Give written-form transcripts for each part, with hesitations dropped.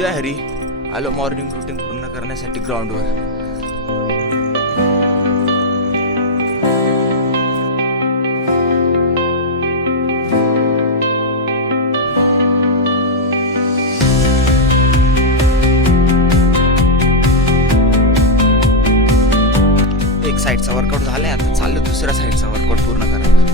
जय हरी. आलो morning routine पूर्ण करण्यासाठी ग्राउंडवर. एक साईडचा वर्कआउट झालाय, आता चाललो दुसऱ्या साईडचा वर्कआउट पूर्ण करायला.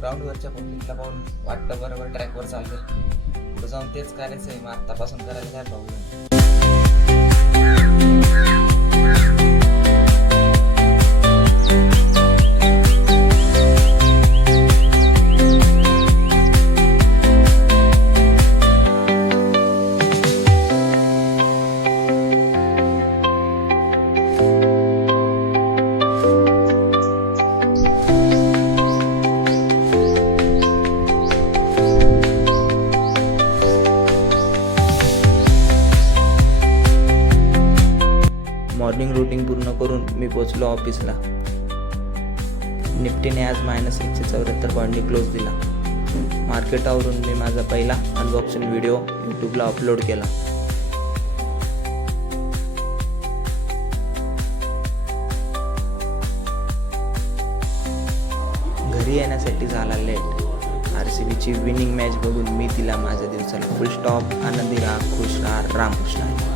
ग्राउंडवरच्या पब्लिकला पाहून वाटतं बरोबर ट्रॅकवर चालतंय. पुढे जाऊन तेच करायचं आहे. मग आत्तापासून करायला काय प्रॉब्लेम. मॉर्निंग रूटीन पूर्ण करून मी पोचलो ऑफिसला. निफ्टीने आज -174 पॉईंटनी क्लोज दिला. मार्केटावरून मी माझा पहिला अनबॉक्सिंग व्हिडिओ यूट्यूबला अपलोड केला. घरी येण्यासाठी झाला लेट. RCBची विनिंग मॅच बघून मी तिला माझ्या दिवसाला फुल स्टॉप. आनंदी राहा, खुश राहा, रामकृष्ण.